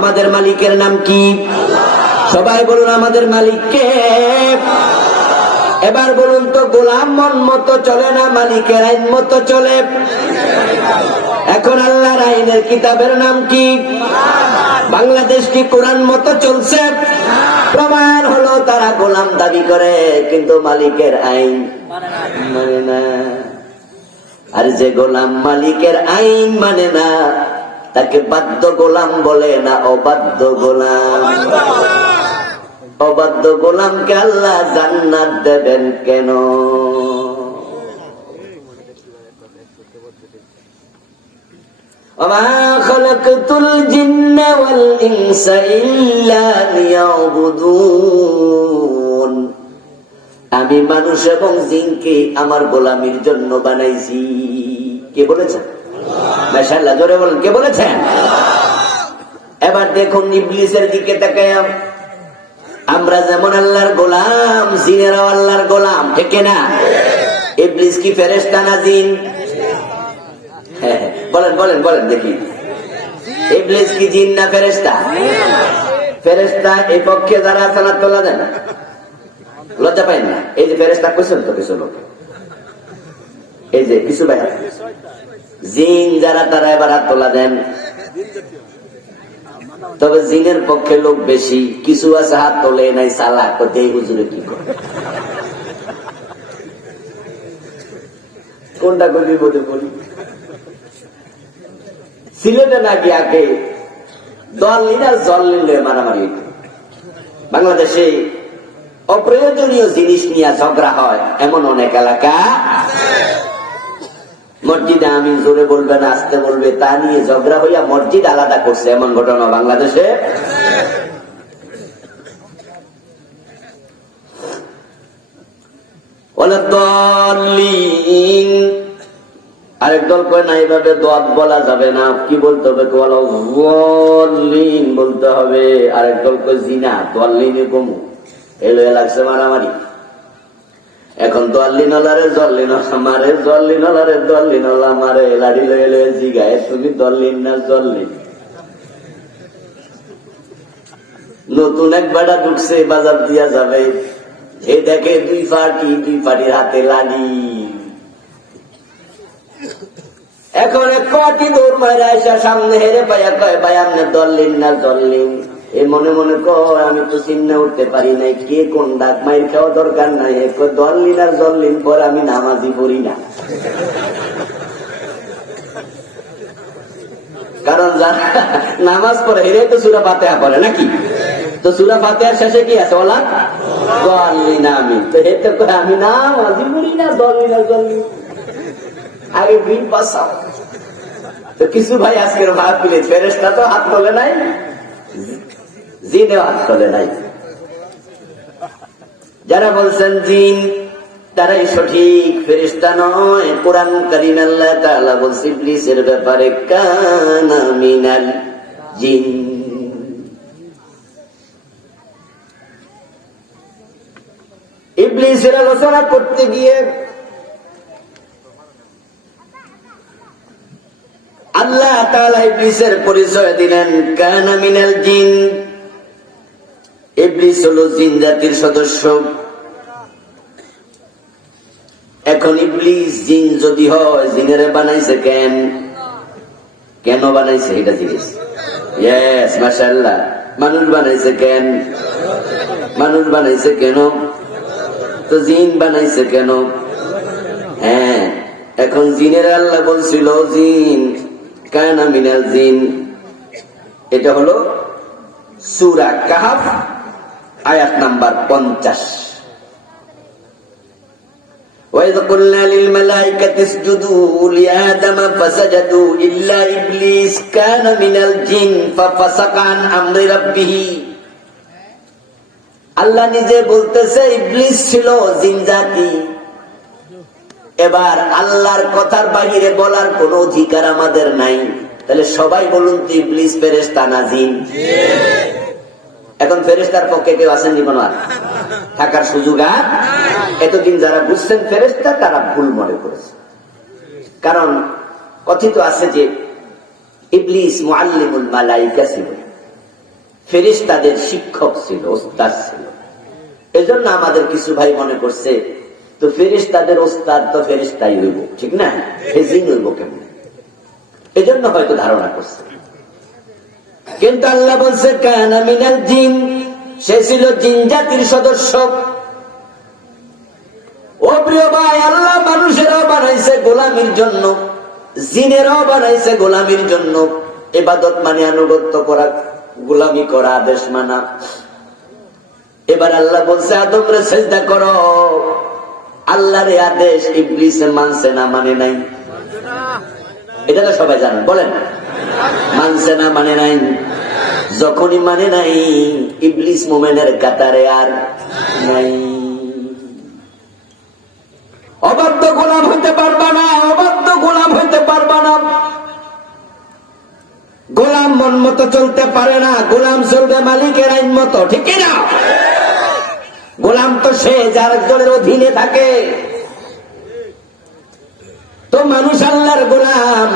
আমাদের মালিকের নাম কি? সবাই বলুন আমাদের মালিক কে? এবার বলুন তো, গোলাম মন মতো চলে না মালিকের আইন মতো চলে? এখন আল্লাহর আইনের কিতাবের নাম কি? বাংলাদেশ কি কোরআন মতো চলছে? প্রমাণ হলো তারা গোলাম দাবি করে কিন্তু মালিকের আইন মানে না। আর যে গোলাম মালিকের আইন মানে না তাকে বাধ্য গোলাম বলে না অবাধ্য গোলাম। অবাধ্য গোলামকে আল্লাহ জান্নাত দেবেন কেন? ওমা খালাকতুল জিন্না ওয়াল ইনসা ইল্লা লিয়াবুদুন। আমি মানুষ এবং জিনকে আমার গোলামির জন্য বানাইছি। কে বলেছেন? মাশাআল্লাহ, জোরে বলেন, কে বলেছেন? এবার দেখুন ইবলিসের দিকে তাকায়। আমরা যেমন আল্লাহর গোলাম, জিনেরাও আল্লাহর গোলাম, ঠিক না? ইবলিস কি ফেরেশতা না জিন? বলেন বলেন বলেন দেখি, ইবলিস কি জিন না ফেরেশতা? ফেরেশতা। এই পক্ষে যারা সালাত তোলা দেন লজ্জা পায় না? এই যে ফেরেশতা কইছেন তো কিছু লোক, এই যে কিছু ভাই জিন যারা, তারা এবার হাত তোলা দেন। তবে জিনের পক্ষে লোক বেশি, কিছু আছে হাত তোলে নাই, সালাক করতে এই হুজুরে কি করে? কোনটা করি বলে বলি? সিলেটে নাকি আগে দল লিডার জল নিলে মারামারি। বাংলাদেশে অপ্রয়োজনীয় জিনিস নিয়ে ঝগড়া হয় এমন অনেক এলাকা। মসজিদে আমি জোরে বলবে না আসতে বলবে তা নিয়ে ঝগড়া হইয়া মসজিদ আলাদা করছে, এমন ঘটনা বাংলাদেশে। আরেক দল কয় না, এইভাবে দোয়াত বলা যাবে না, কি বলতে হবে? বলতে হবে। আরেক দল কয় জিনা, দোয়াল্লিনে কমু। এলো লাগছে মারামারি। এখন দোয়াল্লিনলারে জল্লিনলা মারে, জল্লিনলারে দল্লিনলা মারে, লাড়ি লয়ে লয়ে জিগায় তুমি দল্লিন না জল্লিন। নতুন এক বেড়া ঢুকছে, বাজার দিয়া যাবে, এ দেখে দুই পার্টির হাতে লাড়ি। এখন কটি দৌড় মারা এসে সামনে হেরে পাইয়া কয় ভাই আপনি দল্লিন না জল্লিন। এ মনে মনে কয় আমি তো চিন্তা উঠতে পারি নাই, কে কোন ডাক, মাইর খাওয়া দরকার নাই। দল্লিন আর জল্লিন পর আমি নামাজি পড়ি না। কারণ যারা নামাজ পড়ে হেরে তো সূরা ফাতিহা পড়ে নাকি? তো সূরা ফাতিহার শেষে কি আছে? ওলা দল্লিন। আমি তো হেতে কয় আমি নামাজি পড়ি না, দল্লিন আর জল্লিন। আগে বিল পাসাও। তো কিছু ভাই আজকের মাহফিলে ফেরেশতা তো হাত তোলে নাই, জিনেও হাত তোলে নাই। যারা বলছেন জিন তারাই সঠিক, ফেরেশতা নয়। কোরআন কারীম আল্লাহ তাআলা বলছে ইবলিসের ব্যাপারে কানা মিনাল জিন। ইবলিসের আলোচনা করতে গিয়ে আল্লাহ তাআলা ইবলিসের পরিচয় দিলেন কানা মিনাল জিন। ইবলিস হলো জিন জাতির সদস্য। এখন ইবলিস জিন যদি হয়, জিনেরে বানাইছে কেন? কেন বানাইছে এটা জিনিস? ইয়েস, মাশাআল্লাহ। মানুষ বানাইছে কেন? মানুষ বানাইছে কেন? তো জিন বানাইছে কেন? হ্যাঁ, এখন জিনের আল্লাহ বলছিল জিন কানা মিনাল জিন। এটা হলো সূরা কাহফ আয়াত নাম্বার 50। وَإِذْ قُلْنَا لِلْمَلَائِكَةِ اسْجُدُوا لِآدَمَ فَسَجَدُوا إِلَّا إِبْلِيسَ كَانَ مِنَ الْجِنِّ فَفَسَقَ عَنْ أَمْرِ رَبِّهِ। আল্লাহ নিজে বলতেছে ইবলিস ছিল জিন জাতি। এবার আল্লাহর কথার বাহিরে বলার কোন অধিকার আমাদের নাই। তাহলে সবাই বলুন তো ইবলিস ফেরেশতা না জিন? এখন ফেরেশতার পক্ষে কেউ আছেন জীবন আর থাকার সুযোগ আর? এতদিন যারা বুঝছেন ফেরেশতা তারা ভুল মনে করেছে। কারণ কথিত আছে যে ইবলিস মুআল্লিমুল মালাইকা ছিল, ফেরেশতাদের শিক্ষক ছিল, ওস্তাদ ছিল। এজন্য আমাদের কিছু ভাই মনে করছে তো ফেরেশতাদের ওস্তাদ তো ফেরেশতাই হইব, ঠিক না? জিন হইব কেমন, এজন্য হয়তো ধারণা করছে। কিন্তু আল্লাহ বলছে কানা মিনাল জিন, সে ছিল জিন জাতির সদস্য। ও প্রিয় ভাই, আল্লাহ মানুষেরাও বানাইছে গোলামির জন্য, জিনেরাও বানাইছে গোলামির জন্য। ইবাদত মানে আনুগত্য করা, গোলামি করা, আদেশ মানা। এবার আল্লাহ বলছে আদমরে সিজদা করো, আল্লাহর আদেশ ইবলিস মানছে না, মানে নাই? এটা তো সবাই জানেন, বলেন মানছে না, মানে নাই? যখনই মানে নাই, ইবলিস মুমিনের কাতারে আর নাই। অবাধ্য গোলাম হইতে পারবা না, অবাধ্য গোলাম হইতে পারবা না। গোলাম মন মতো চলতে পারে না, গোলাম চলবে মালিকের আইন মতো, ঠিক না? গোলাম তো সে যার একজনের অধীনে থাকে। তো মানুষ আল্লাহর গোলাম,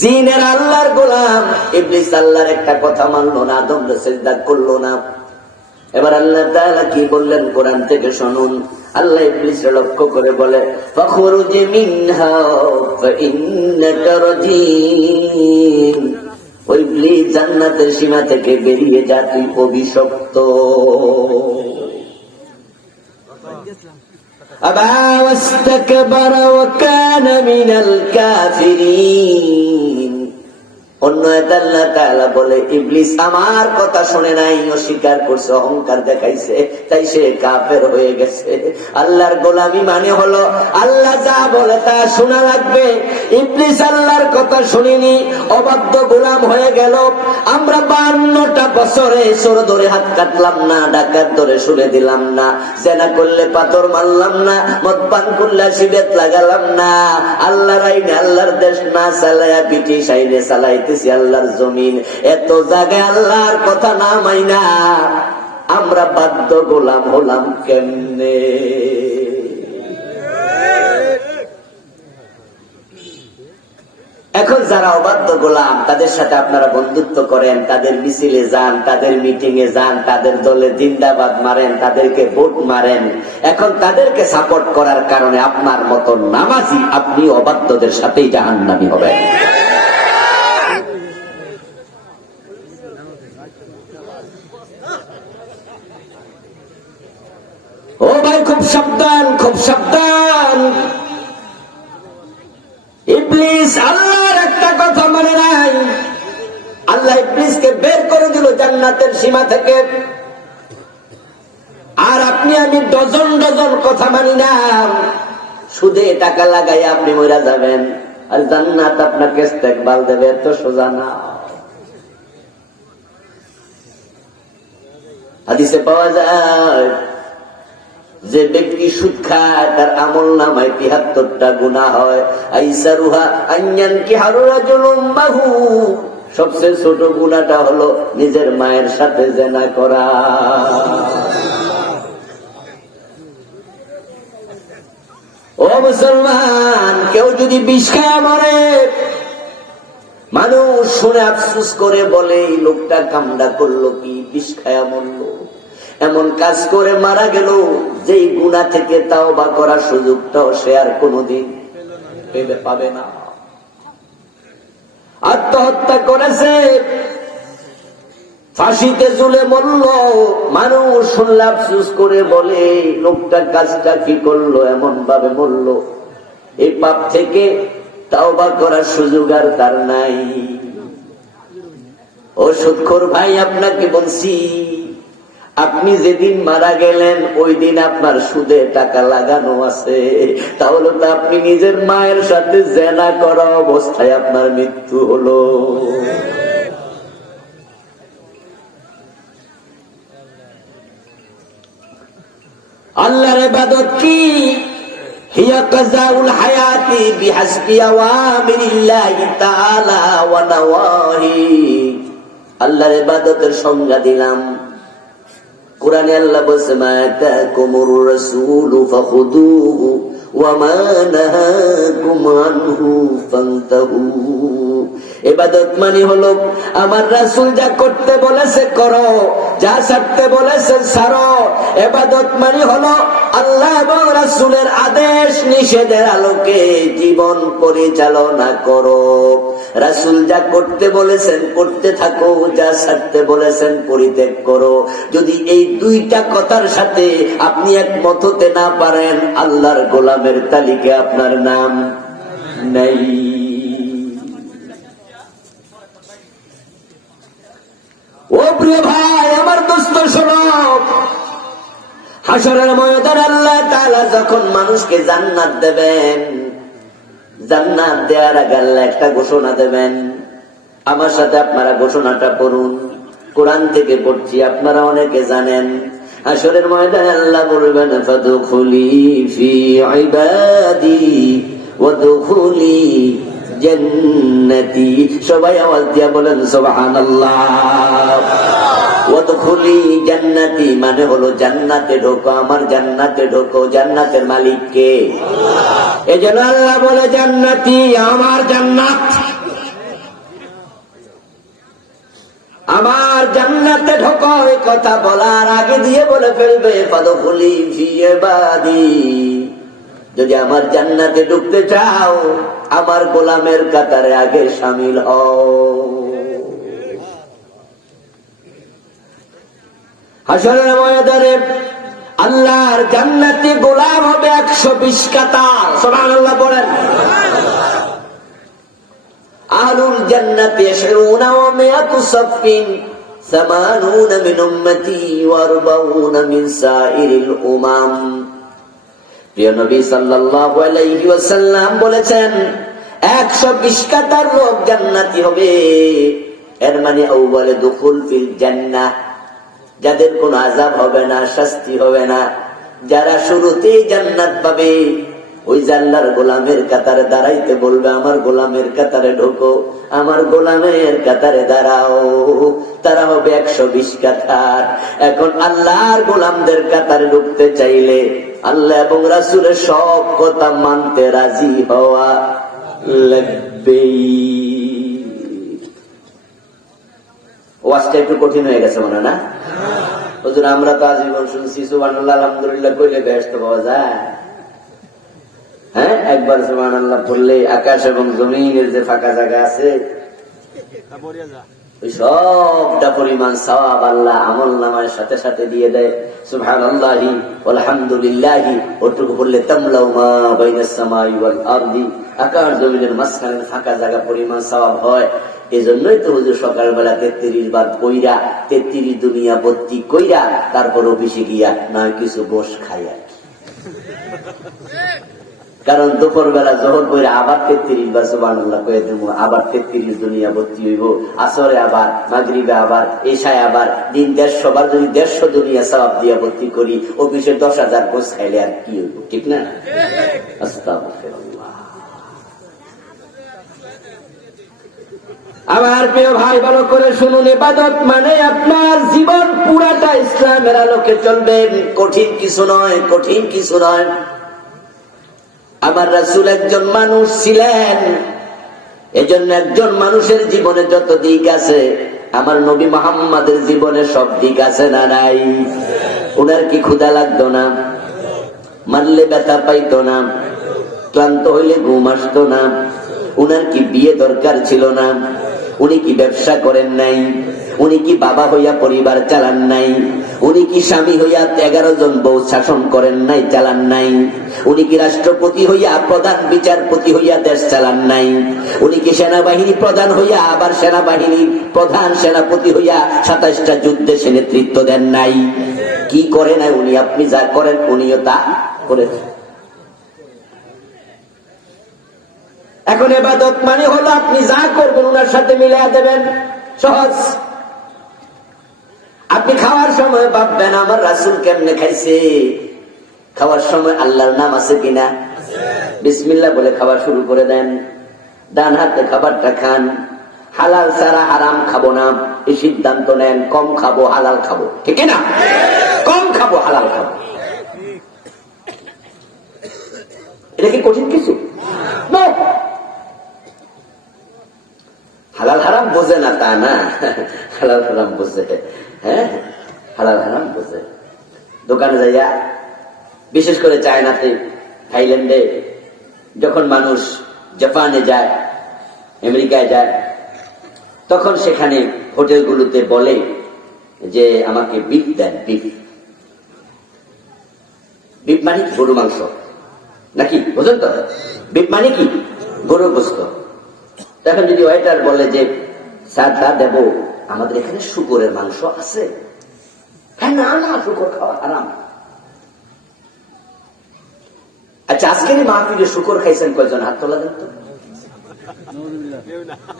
জিনের আল্লাহর গোলাম। ইবলিস আল্লাহর একটা কথা মানলো না, আদমকে সিজদা করলো না। এবার আল্লাহ তাআলা কি বললেন কোরআন থেকে শুনুন। আল্লাহ ইবলিসকে লক্ষ্য করে বলে ফাখরুজ মিনহা ফাইন্নাকা রাজিম, ওই ইবলিস জান্নাতের সীমা থেকে বেরিয়ে যা, তুই অভিশপ্ত। আবা ওয়াস্তাকবারা ওয়া কানা মিনাল কাফিরিন। অন্য আল্লাহ তাআলা বলে ইবলিস আমার কথা শুনে নাই, অস্বীকার করছে, অহংকার দেখাইছে, তাই সে কাফের হয়ে গেছে। আল্লাহর গোলামি মানে হলো আল্লাহ যা বলে তা শোনা লাগবে। ইবলিস আল্লাহর কথা শুনিনি, অবাধ্য গোলাম হয়ে গেল। আমরা 52টা বছরে চোর ধরে হাত কাটলাম না, ডাকাত ধরে শুলে দিলাম না, জেনা করলে পাথর মারলাম না, মদ পান করলে শিবেত লাগালাম না। আল্লাহর আইনে আল্লাহর দেশ না চালায়া ব্রিটিশ আইনে চালাইতে আল্লাহর জমিন। এত জায়গায় আল্লাহর কথা না মাইনা আমরা বাধ্য গোলাম হলাম কেমনে? এখন যারা অবাধ্য গোলাম, তাদের সাথে আপনারা বন্ধুত্ব করেন, তাদের মিছিলে যান, তাদের মিটিং এ যান, তাদের দলে জিন্দাবাদ মারেন, তাদেরকে ভোট মারেন। এখন তাদেরকে সাপোর্ট করার কারণে আপনার মতো নামাজি আপনি অবাধ্যদের সাথেই জাহান্নামী হবেন। ও ভাই, খুব সাবধান, খুব সাবধান। ইবলিস আল্লাহর একটা কথা মানে নাই। আল্লাহ ইবলিসকে বের করে দিল জান্নাতের সীমা থেকে। আর আপনি আমি ডজন ডজন কথা মানি না, সুদে টাকা লাগাই আপনি মরে যাবেন, আর জান্নাত আপনাকে ইস্তেকবাল দেবে, এত সোজা না। হাদিসে পাওয়া যায় যে ব্যক্তি সুদ খায় তার আমল নামায় ৭৩টা গুনাহ হয়। আইসারুহা আইয়ান কি হারুরাজুলুম বাহু, সবচেয়ে ছোট গুনাহটা হলো নিজের মায়ের সাথে জিনা করা। ও মুসলমান, কেউ যদি বিষ খায় মরে, মানুষ শুনে আফসোস করে বলে এই লোকটা কামড়া করলো কি, বিষ খায়া মরলো। এমন কাজ করে মারা গেল যেই গুনাহ থেকে তাওবা করার সুযোগটাও সে আর কোনোদিন পাবে না। আত্মহত্যা করেছে, ফাঁসিতে ঝুলে মরল। মানুষ শুনলে আফসোস করে বলে লোকটা কাজটা কি করলো, এমন ভাবে মরল, এই পাপ থেকে তাওবা করার সুযোগ আর তার নাই। ও সুদখোর ভাই, আপনাকে বলছি, আপনি যেদিন মারা গেলেন ওই দিন আপনার সুদে টাকা লাগানো আছে, তাহলে তো আপনি নিজের মায়ের সাথে জিনা করা অবস্থায় আপনার মৃত্যু হলো। আল্লাহর ইবাদত কি? হিয়া কাযাউল হায়াতি বিহাসবি আওয়ামিরিল্লাহি তাআলা ওয়া নাওয়াহি। আল্লাহর ইবাদতের সংজ্ঞা দিলাম। কোরআনে আল্লাহ বলছে মা তাকুমুর রাসূলু ফাখুদুহু ওয়া মা নাহাকুম আনহু ফান্তাহু। ইবাদত মানে হলো আমার রাসূল যা করতে বলেছে করো, যা ছাড়তে বলেছে ছাড়ো। ইবাদত মানে হলো আল্লাহ এবং রাসূলের আদেশ নিষেধের আলোকে জীবন পরিচালনা করো। রাসূল যা করতে বলেছেন করতে থাকো, যা ছাড়তে বলেছেন পরিত্যাগ করো। যদি এই দুইটা কথার সাথে আপনি একমত হতে না পারেন, আল্লাহর গোলামের তালিকায় আপনার নাম নাই। ও প্রিয় ভাই, আমার দোস্ত শোনো, হাশরের ময়দানে আল্লাহ তাআলা যখন মানুষকে জান্নাত দেবেন, জান্নাত দেওয়ার আগে আল্লাহ একটা ঘোষণা দেবেন। আমার সাথে আপনারা ঘোষণাটা পড়ুন, কোরআন থেকে পড়ছি, আপনারা অনেকে জানেন। হাশরের ময়দানে আল্লাহ বলবেন ফাদখুলি ফি ইবাদি ওয়াদখুলি জান্নাতি। সবাই আওয়াজ দিয়া বলেন সুবহানাল্লাহ। ওয়াদখুলি জান্নাতি মানে হলো জান্নাতে ঢোকো, আমার জান্নাতে ঢোকো। জান্নাতের মালিক কে? এজন্য আল্লাহ বলে জান্নাতি, আমার জান্নাত, আমার জান্নাতে ঢোকো। এই কথা বলার আগে দিয়ে বলে ফেলবে ফাদখুলি ফি ইবাদি। যদি আমার জান্নাতে ঢুকতে চাও, আমার গোলামের কাতারে আগে শামিল হও। হাশরের ময়দানে আল্লাহর জান্নাতে গোলাম হবে 120 কাতার। সুবহানাল্লাহ বলেন। আহলুল জান্নাতি ইয়াশরুনা ওয়া মিয়াতু সাফিন 80 মিন উম্মতি ওয়া 40 মিন সাইরিল উমাম। প্রিয় নবী সাল্লাল্লাহু আলাইহি ওয়াসাল্লাম বলেছেন 120 কাতার লোক জান্নাতি হবে। এর মানে আউয়ালে দুখুল ফিল জান্নাহ, যাদের কোনো আযাব হবে না, শাস্তি হবে না, যারা শুরুতেই জান্নাত পাবে। ওই আল্লাহর গোলামের কাতারে দাঁড়াইতে বলবে, আমার গোলামের কাতারে ঢোকো, আমার গোলামের কাতারে দাঁড়াও। তারা হবে 120 কাতার। এখন আল্লাহর গোলামদের কাতারে ঢুকতে চাইলে আল্লাহ এবং রাসূলের সব কথা মানতে রাজি হওয়া লাগবে। ওয়াজটা একটু কঠিন হয়ে গেছে মনে না? হুজুর আমরা তো আজীবন শুনছি সুবহানাল্লাহ আলহামদুলিল্লাহ কইলে বেহেশত পাওয়া যায়। হ্যাঁ, একবার সুবহানাল্লাহ বললে আকাশ এবং জমিনের যে ফাঁকা জায়গা আছে ওই সবটা পরিমাণ সওয়াব আল্লাহ আমলনামার সাথে সাথে দিয়ে দেয়। সুবহানাল্লাহি আলহামদুলিল্লাহি ওটুকু বললে তামলাউ মা বাইনাস সামাই ওয়াল আরদি, আকাশ জমিনের মাঝখানে ফাঁকা জায়গা পরিমাণ সওয়াব হয়। এজন্যই তো হুজুর সকালবেলা 33 বার কইরা 33 দুনিয়া ভর্তি কইরা তারপর অফিসে গিয়া না কিছু গোশ খাইয়া, কারণ দুপুর বেলা জোহর করে আবার 33 বার সুবহানাল্লাহ কয়ে দেবো, আবার 33 দুনিয়া ভর্তি হইব, আসরে আবার, মাগরিবে আবার, এশায় আবার, দিন 150 বার যদি 150 দুনিয়া সওয়াব দিয়া ভর্তি করি, অফিসে 10,000 গোশ খাইলে আর কি হইব? ঠিক না? আস্তাগফিরুল্লাহ। আমার প্রিয় ভাই, ভালো করে শুনুন, ইবাদত মানে আপনার জীবন পুরাটা ইসলামের আলোকে চলবে। কঠিন কিছু নয়, কঠিন কিছু নয়। আমার রাসূল একজন মানুষ ছিলেন, এজন্য একজন মানুষের জীবনে যত দিক আছে আমার নবী মুহাম্মাদের জীবনে সব দিক আছে না নাই? উনার কি ক্ষুধা লাগতো না? মারলে ব্যথা পাইতো না? ক্লান্ত হইলে ঘুম আসতো না? উনার কি বিয়ে দরকার ছিল না? উনি কি ব্যবসা করেন নাই? উনি কি বাবা হইয়া পরিবার চালান নাই? উনি কি স্বামী হইয়া 11 জন বউ শাসন করেন নাই, চালান নাই? উনি কি রাষ্ট্রপতি হইয়া প্রধান বিচারপতি হইয়া দেশ চালান নাই? উনি কি সেনাবাহিনী প্রধান হইয়া আবার সেনাবাহিনীর প্রধান সেনাপতি হইয়া 27টা যুদ্ধে সে নেতৃত্ব দেন নাই? কি করে নাই উনি? আপনি যা করেন উনিও তা করেছেন। এখন ইবাদত মানে হলো আপনি যা করবেন ওনার সাথে মিলিয়ে দেবেন। সহজ। আপনি খাওয়ার সময় ভাববেন আমার রাসূল কেমনে খাইছে, খাওয়ার সময় আল্লাহর নাম আছে কিনা, বিসমিল্লাহ বলে খাবার শুরু করে দেন। ডান হাতে খাবারটা খান। হালাল ছাড়া হারাম খাবো না, এই সিদ্ধান্ত নেন। কম খাবো, হালাল খাবো, ঠিক না? কম খাবো, হালাল খাবো। এটা কি কঠিন কিছু? হালাল হারাম বোঝে না তা না, হালাল হারাম বোঝে। হ্যাঁ, হালাল হারাম বোঝে। দোকানে যাইয়া, বিশেষ করে চায়নাতে, থাইল্যান্ডে, যখন মানুষ জাপানে যায়, আমেরিকায় যায়, তখন সেখানে হোটেলগুলোতে বলে যে আমাকে বিফ দেন। বিফ বিফ মানে কি? গরু মাংস নাকি? বুঝলেন তো? বিফ মানে কি? গরু গোস্ত। এখন যদি ওয়েটার বলে যে স্যার তা দেব, আমাদের এখানে শুকরের মাংস আছে, হ্যাঁ না না, শুকর খাওয়া হারাম। আচ্ছা, আজকের মাহফিলে শুকর খাইছেন কয়জন? হাত তোলা দেন তো।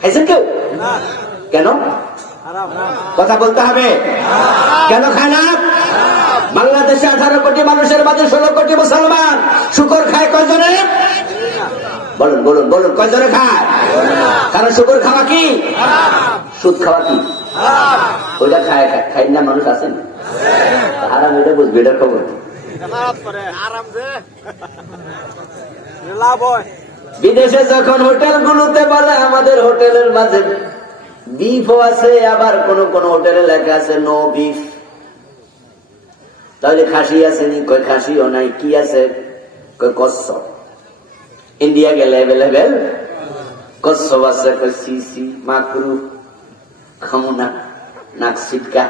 খাইছেন কেউ? কেন? কথা বলতে হবে। কেন খায় না? বাংলাদেশে 18 কোটি মানুষের মাঝে 16 কোটি মুসলমান। শুকর খায় কয়জনে? বলুন বলুন বলুন, কয়জনে খায়? কারণ শুকর খাওয়া কি? সুদ খাওয়া কি? ওইটা খায় খাই না মানুষ আছেন? আরাম, এটা বুঝবে, এটার খবর কি? বিদেশে যখন হোটেলগুলোতে বলে আমাদের হোটেলের মাঝে বিফও আছে, আবার কোন কোন হোটেলে লেখা আছে নো বিফ, তাহলে খাসি আছে নি? কই খাসিও নাই। কি আছে? কই কচ্ছপ। ইন্ডিয়া গেলে অ্যাভেলেবেল কচ্ছপ আছে। কই সিসি মাকরু, খামু না, নাক ছিটকা।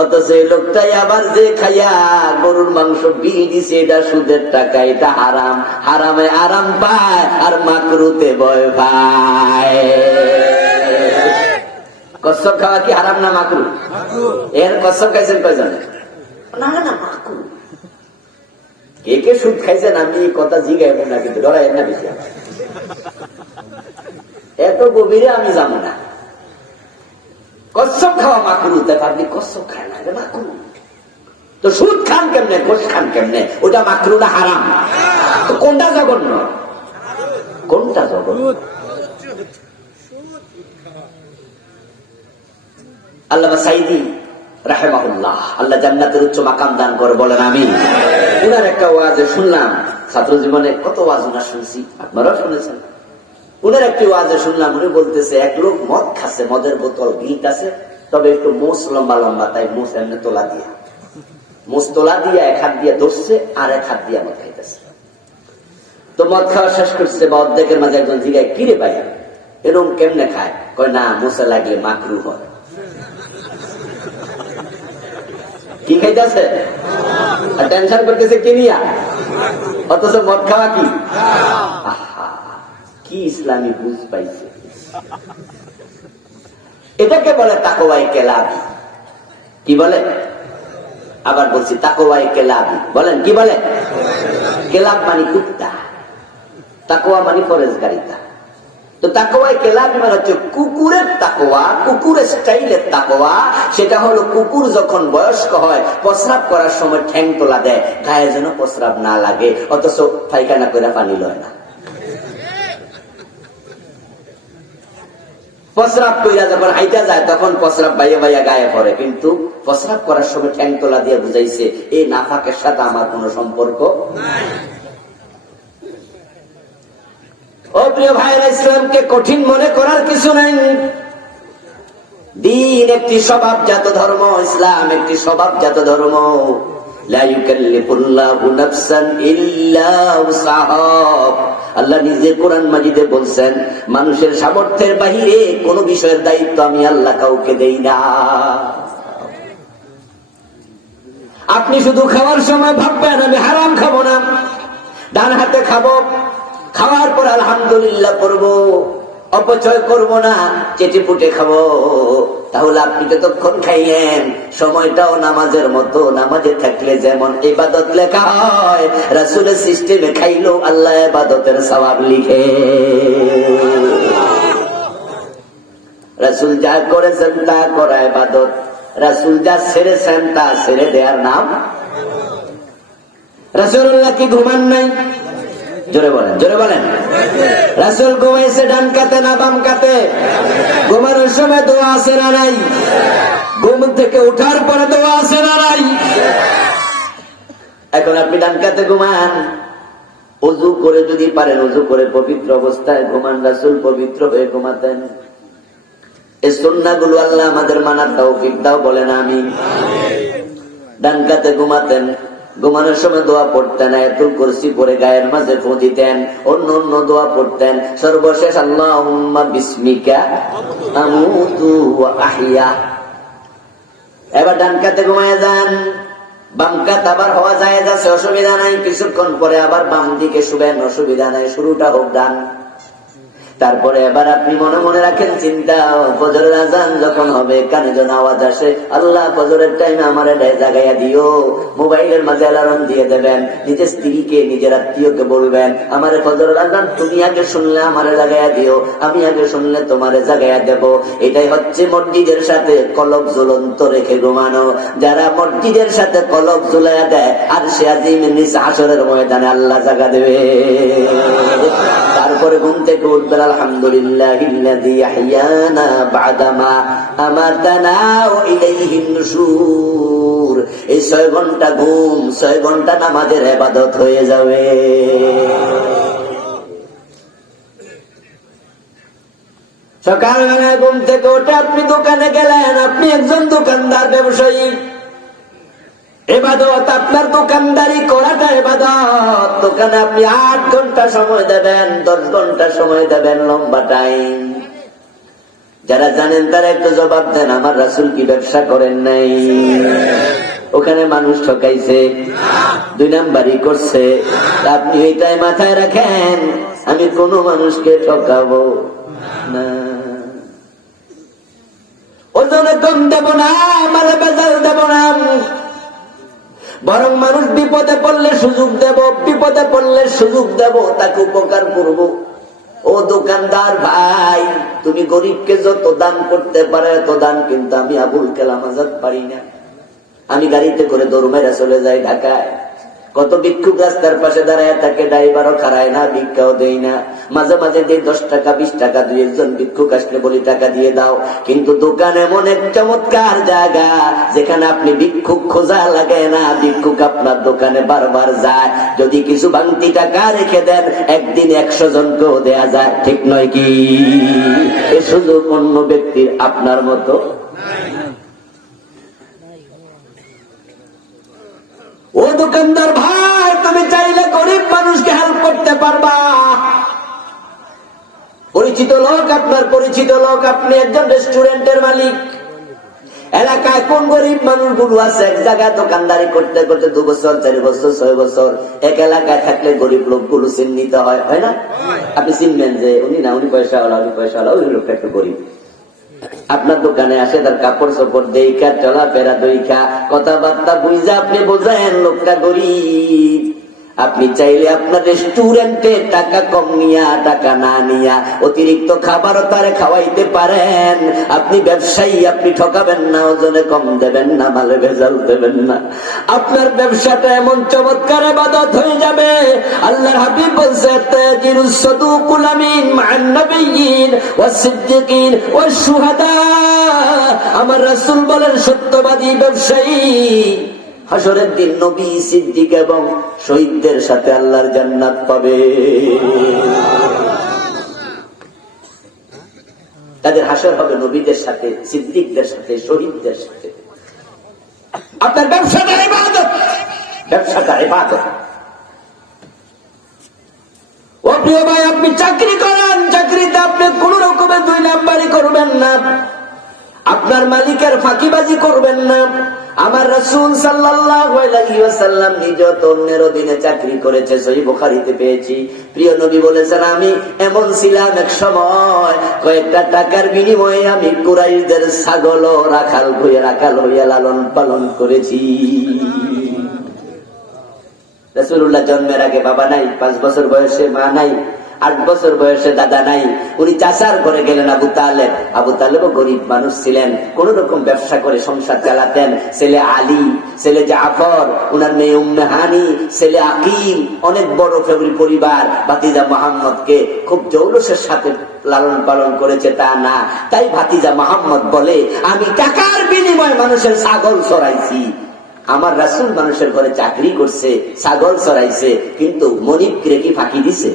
অথচ এই লোকটাই আবার যে খাইয়া গরুর মাংস বিয়ে দিছে, এটা সুদের টাকা, এটা হারাম। হারামে আরাম পায় আর মাকরুতে ভয় পায়। কচ্ছপ খাওয়া কি হারাম না মাকরু? এর কচ্ছপ খাইছেন কয়জন? না না, মাকরু। কে কে সুদ খাইছেন আমি কথা জিগাইব না, কিন্তু ডরাই না বেশি। এত গভীরে আমি যাবো না। কচ্ছপ খাওয়া মাকরুতে পারবি, কচ্ছপ খায় না, এটা মাকরু। তো সুদ খান কেমনে, ঘোষ খান কেমনে? ওটা মাকরু না হারাম? তো কোনটা জঘন্য? কোনটা জঘন্য? আল্লামা সাঈদী রাহিমাহুল্লাহ, আল্লাহ জান্নাতের উচ্চ মাকাম দান করে, বলেন আমিন। উনার একটা ওয়াজে শুনলাম, ছাত্র জীবনে কত ওয়াজ উনার শুনছি, আপনারাও শুনেছেন। উনার একটি ওয়াজে শুনলাম, উনি বলতেছে এক লোক মদ খাচ্ছে, মদের বোতল গিলতেছে, তবে একটু মোষ লম্বা লম্বা, তাই মোষ এমনি তোলা দিয়া, মোষ তোলা দিয়া এক হাত দিয়ে ধরছে আর এক হাত দিয়ে মদ খাইতেছে। তো মদ খাওয়া শেষ করছে, বা অর্ধেকের মাঝে একজন জিগায়, কিরে ভাই এরকম কেমনে খায়? কয় না, মোষে লাগলে মাকরু হয়। কি খাইতেছে? টেনশন করতেছে কি নিয়া? অথচ মদ খাওয়া কি? কি ইসলামী বুঝ পাইছে। এটাকে বলে তাকওয়ায়ে কেলাবি। কি বলে? আবার বলছি, তাকওয়ায়ে কেলাবি। বলেন কি বলে? কেলাব মানে কুত্তা, তাকওয়া মানে পরেজগারিতা। তো তাকওয়ায়ে কেলাবি মানে হচ্ছে কুকুরের তাকওয়া, কুকুরের স্টাইলের তাকওয়া। সেটা হলো কুকুর যখন বয়স্ক হয়, প্রস্রাব করার সময় ঠ্যাং তোলা দেয়, গায়ে যেন প্রস্রাব না লাগে, অথচ পায়খানা করে পানি লয় না। প্রস্রাব কইরা যখন হাইটা যায়, তখন প্রস্রাব বাইয়া বাইয়া গায়ে পড়ে, কিন্তু প্রস্রাব করার সময় ঠ্যাং তোলা দিয়ে বুঝাইছে এই নাফাকের সাথে আমার কোনো সম্পর্ক নাই। ও প্রিয় ভাইরা, ইসলামকে কঠিন মনে করার কিছু নাই। দ্বীন একটি স্বভাবজাত ধর্ম, ইসলাম একটি স্বভাবজাত ধর্ম। লা ইউকাল্লিফুল্লাহু নাফসান ইল্লা উসআহা। আল্লাহ নিজে কোরআন মাজিদে বলছেন, মানুষের সামর্থ্যের বাহিরে কোন বিষয়ের দায়িত্ব আমি আল্লাহ কাউকে দেই না। আপনি শুধু খাওয়ার সময় ভাববেন আমি হারাম খাবো না, ডান হাতে খাবো, খাওয়ার পর আলহামদুলিল্লাহ পড়বো, অপচয় করব না, চেটে পুটে খাবো। তাহলে আপনি যতক্ষণ খাইয়েন সময়টাও নামাজের মতো, নামাজে থাকলে যেমন ইবাদত লেখা হয়, রাসূলের সিস্টেমে খাইলেও আল্লাহ ইবাদতের সওয়াব লিখে। রাসূল যা করেছেন তা করা ইবাদত, রাসূল যা ছেড়েছেন তা ছেড়ে দেওয়ার নাম। রাসূলুল্লাহ কি ঘুমান নাই? জোরে বলেন, জোরে বলেন। রাসূল ঘুমাইছে ডান কাতে না বাম কাতে? ঘুমানোর সময় দোয়া আছে না নাই? ঘুম থেকে উঠার পরে দোয়া আছে না নাই? এখন আপনি ডান কাতে ঘুমান, ওযু করে যদি পারেন ওযু করে পবিত্র অবস্থায় ঘুমান। রাসূল পবিত্র হয়ে ঘুমাতেন। এই সুন্নাহগুলো আল্লাহ আমাদের মানার তৌফিক দাও, বলেন আমিন। ডান কাতে ঘুমাতেন, ঘুমানোর সময় দোয়া পড়তেন, আয়াতুল কুরসি পড়ে গায়ের মাঝে ফু দিতেন, অন্য অন্য দোয়া পড়তেন। সর্বশেষ আল্লাহুম্মা বিসমিকা আমুতু ওয়া আহইয়া। এবার ডান কাতে ঘুমায় যান, বাম কাত আবার হওয়া যায় যাচ্ছে, অসুবিধা নাই। কিছুক্ষণ পরে আবার বাম দিকে শুবেন, অসুবিধা নাই। শুরুটা হোক ডান। তারপরে এবার আপনি মনে মনে রাখেন চিন্তা, ফজরের আজান যখন হবে কানে যেন আওয়াজ আসে, আল্লাহ ফজরের টাইমে আমার জাগাইয়া দিও। মোবাইলের মাঝে অ্যালার্ম দিয়ে দেবেন, নিজের স্ত্রীকে নিজের আত্মীয়কে বলবেন, আমার ফজরের আজান তুমি আগে শুনলে আমারে জাগাইয়া দিও, আমি আগে শুনলে তোমারে জাগাইয়া দেব। এটাই হচ্ছে মসজিদের সাথে কলব ঝুলন্ত রেখে ঘুমানো। যারা মসজিদের সাথে কলব ঝুলাইয়া দেয়, আর সে আজিমের নিচে হাসরের ময়দানে আল্লাহ জাগা দেবে। তারপরে ঘুম থেকে উঠবেন, আলহামদুলিল্লাহিল্লাযী আহইয়ানা বা'দামা আমাতানা ওয়া ইলাইহিন নুশুর। এই 6 ঘন্টা ঘুম 6 ঘন্টা নামাজের ইবাদত হয়ে যাবে। সকালবেলা ঘুম থেকে উঠে আপনি দোকানে গেলেন, আপনি একজন দোকানদার ব্যবসায়ী। ইবাদত আপনার দোকানদারি করাটা ইবাদত। দোকানে আপনি 8 ঘন্টা সময় দেবেন, 10 ঘন্টা সময় দেবেন, লম্বা টাইম। যারা জানেন তারা একটু জবাব দেন, আমার রাসূল কি ব্যবসা করেন নাই? ওখানে মানুষ ঠকাইছে, 2 নাম্বারই করছে। আপনি এইটাই মাথায় রাখেন, আমি কোন মানুষকে ঠকাবো না। ওজনে কম দেব না, আমার বেজাল দেব না, বরং মানুষ বিপদে পড়লে সুযোগ দেব, বিপদে পড়লে সুযোগ দেব, তাকে উপকার করব। ও দোকানদার ভাই, তুমি গরিবকে যত দান করতে পারে এত দান, কিন্তু আমি আবুল কালাম আজাদ পারি না। আমি গাড়িতে করে দৌড় মেরে চলে যাই ঢাকায়। কত ভিক্ষুক রাস্তার পাশে দাঁড়ায় থাকে, ড্রাইভারও খারায় না, ভিক্ষাও দেই না। মাঝে মাঝে দিই 10 টাকা 20 টাকা, 2-1 ভিক্ষুক আসলে বলি টাকা দিয়ে দাও। কিন্তু দোকান এমন এক চমৎকার জায়গা যেখানে আপনি ভিক্ষুক খোঁজা লাগে না, ভিক্ষুক আপনার দোকানে বারবার যায়। যদি কিছু ভাঙতি টাকা রেখে দেন, একদিন 100 জনকেও দেয়া যায়, ঠিক নয় কি? এ সুযোগ অন্য ব্যক্তির আপনার মতো। ও দোকানদার ভাই, তুমি চাইলে গরিব মানুষকে হেল্প করতে পারবা। পরিচিত লোক, আপনার পরিচিত লোক, আপনি একজন রেস্টুরেন্টের মালিক। এলাকায় কোন গরিব মানুষগুলো আছে এক জায়গায় দোকানদারি করতে করতে 2 বছর 4 বছর 6 বছর এক এলাকায় থাকলে গরিব লোকগুলো চিহ্নিত হয়, হয় না? আপনি চিনবেন যে উনি না, উনি পয়সাওয়ালা, উনি পয়সাওয়ালা, ওই লোকটা একটু গরিব। আপনার দোকানে আসে, তার কাপড় চোপড় দেখা, চলাফেরা দেখা, কথাবার্তা বুঝা আপনি বোঝেন লোকটা গরিব। আপনি চাইলে আপনার রেস্টুরেন্টে টাকা কম নিয়া, টাকা না নিয়া অতিরিক্ত খাবারও তারে খাওয়াইতে পারেন। আপনি ব্যবসায়ী, আপনি ঠকাবেন না, ওজনে কম দেবেন না, মালে ভেজাল দেবেন না। আপনার ব্যবসাটা এমন চমৎকার ইবাদত হয়ে যাবে। আল্লাহর হাবিব বলছে, তাজিরুস সাদুকুল আমিন মা'আন নাবিয়্যিন ওয়াস সিদ্দিকিন ওয়াস শুহাদা। আমার রাসূল বলেন, সত্যবাদী ব্যবসায়ী হাসরের দিন নবী, সিদ্দিক এবং শহীদদের সাথে আল্লাহর জান্নাত পাবে। তাদের হাসর হবে নবীদের সাথে, সিদ্দিকদের সাথে, শহীদদের সাথে। আপনার ব্যবসাটা ইবাদত, ব্যবসাটা ইবাদত। ও প্রিয় ভাই, আপনি চাকরি করেন, চাকরিতে আপনি কোন রকমের 2 নাম্বারি করবেন না, আপনার মালিকের ফাঁকিবাজি করবেন না। আমার রাসূল সাল্লাল্লাহু আলাইহি ওয়াসাল্লাম নিজে তো অন্যের অধীনে চাকরি করেছে, সহিহ বুখারীতে পেয়েছি। প্রিয় নবী বলেছেন, আমি এমন ছিলাম এক সময়, কয়েকটা টাকার বিনিময়ে আমি কুরাইশদের ছাগল রাখাল হইয়া লালন পালন করেছি। রাসূলুল্লাহ জন্মের আগে বাবা নাই, 5 বছর বয়সে মা নাই, 8 বছর বয়সে দাদা নাই। উনি চাচার ঘরে গেলেন আবু তালেব। আবু তালেবও গরিব মানুষ ছিলেন, কোন রকম ব্যবসা করে সংসার চালাতেন। ছেলে আলী, ছেলে জাফর, উনার মেয়ে উম্মে হানি, ছেলে আকিল, অনেক বড় ফ্যামিলি পরিবার। ভাতিজা মুহাম্মদকে খুব জৌলুসের সাথে লালন পালন করেছে তা না। তাই ভাতিজা মুহাম্মদ বলে, আমি টাকার বিনিময়ে মানুষের ছাগল চড়াইছি। আমার রাসূল মানুষের ঘরে চাকরি করছে, ছাগল চড়াইছে, কিন্তু মনিবকে কি ফাঁকি দিছে?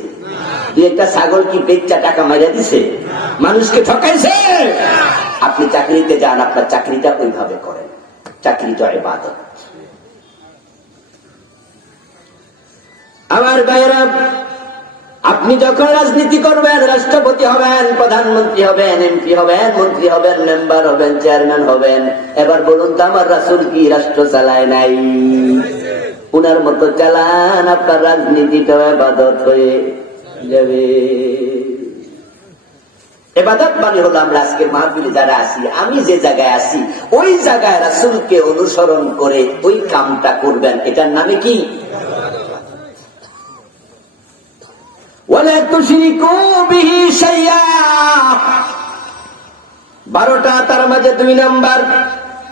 দুই একটা ছাগল কি বেচা টাকা মাইরা দিছে? মানুষকে ঠকাইছে? আপনি চাকরিতে যান, আপনার চাকরিটা ওইভাবে করেন। চাকরিটা ইবাদত। আমার ভাইয়েরা, আপনি যখন রাজনীতি করবেন, রাষ্ট্রপতি হবেন, প্রধানমন্ত্রী হবেন, এমপি হবেন, মন্ত্রী হবেন, মেম্বার হবেন, চেয়ারম্যান হবেন, এবার বলুন তো আমার রাসূল কি রাষ্ট্র চালায় নাই? উনার মতো চালান, আপনার রাজনীতিটা ইবাদত হয়ে যাবে। ইবাদত মানে হলো আমরা আজকের মাহফিলে যারা আছি, আমি যে জায়গায় আছি ওই জায়গায় রাসূলকে অনুসরণ করে ওই কামটা করবেন, এটার নামে কি? ওয়ালা তুশরিকু বিহি শাইআ। 12টা, তার মাঝে 2 নাম্বার,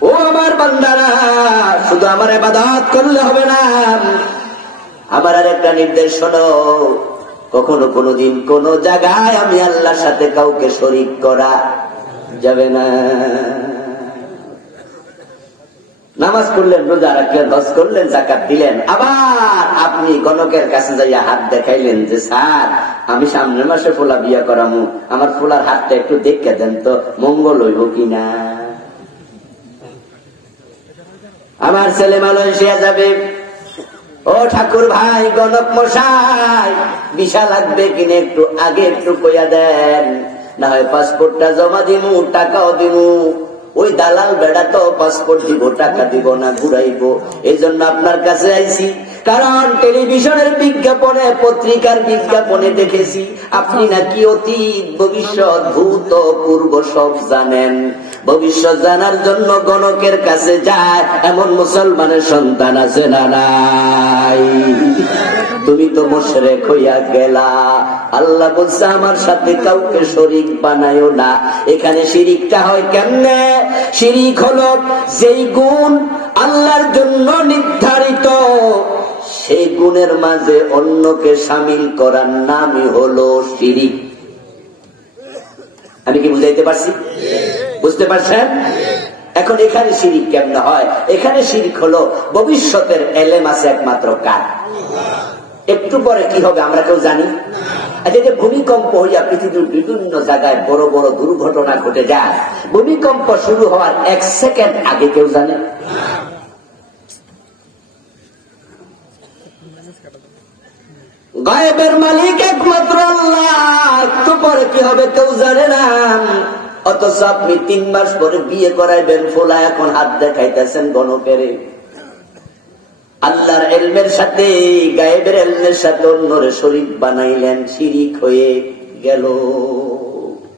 ও আমার বান্দারা, শুধু আমার ইবাদত করলে হবে না, আমার আরেকটা নির্দেশ শোনো। কখনো কোনোদিন কোন জায়গায় আমি আল্লাহর সাথে কাউকে শরীক করা যাবে না। নামাজ পড়লেন, রোজা রাখলেন, হজ করলেন, যাকাত দিলেন, আবার আপনি গণকের কাছে যাইয়া হাত দেখাইলেন যে স্যার আমি সামনের মাসে ফোলা বিয়া করামু, আমার ফোলার হাতটা একটু দেখে দেন তো, মঙ্গল হইব কিনা। আমার ছেলে মালয়েশিয়া যাবে, ও ঠাকুর ভাই, গণক মশাই ভিসা লাগবে কিনা একটু আগে একটু কইয়া দেন, না হয় পাসপোর্টটা জমা দিমু, টাকাও দিমু। ওই দালাল বেড়া তো পাসপোর্ট দিব, টাকা দিব না, ঘুরাইবো। এই জন্য আপনার কাছে আইছি, কারণ টেলিভিশনের বিজ্ঞাপনে, পত্রিকার বিজ্ঞাপনে দেখেছি আপনি নাকি অতীত, ভবিষ্যৎ, ভূত, পূর্ব সব জানেন। ভবিষ্যৎ জানার জন্য গণকের কাছে যায় এমন মুসলমানের সন্তান আছে না নাই? তুমি তো মুশরিক হইয়া গেলা। আল্লাহ বলছে আমার সাথে কাউকে শরীক বানায়ো না। এখানে শিরিকটা হয় কেমনে? শিরিক হলো যেই গুণ আল্লাহর জন্য নির্ধারিত, সেই গুণের মাঝে অন্যকে শামিল করার নামই হলো শিরিক। আমি কি বুঝাইতে পারছি? বুঝতে পারছেন? এখন এখানে শিরিক কেমনে হয়? এখানে শিরিক হলো ভবিষ্যতের এলেম আছে একমাত্র কার? একটু পরে কি হবে আমরা কেউ জানি? আচ্ছা, যে ভূমিকম্প হইয়া পৃথিবীর বিভিন্ন জায়গায় বড় বড় দুর্ঘটনা ঘটে যায়, ভূমিকম্প শুরু হওয়ার 1 সেকেন্ড আগে কেউ জানে? গায়েবের মালিক একমাত্র আল্লাহ। একটু পরে কি হবে কেউ জানে না। অথচ আপনি 3 মাস পরে বিয়ে করাইবেন, ফোলা এখন হাত দেখাইতেছেন গণকের। আল্লাহর ইলমের সাথে, গায়েবের ইলমের সাথে অন্যরে শরীক বানাইলেন, শিরিক হয়ে গেল।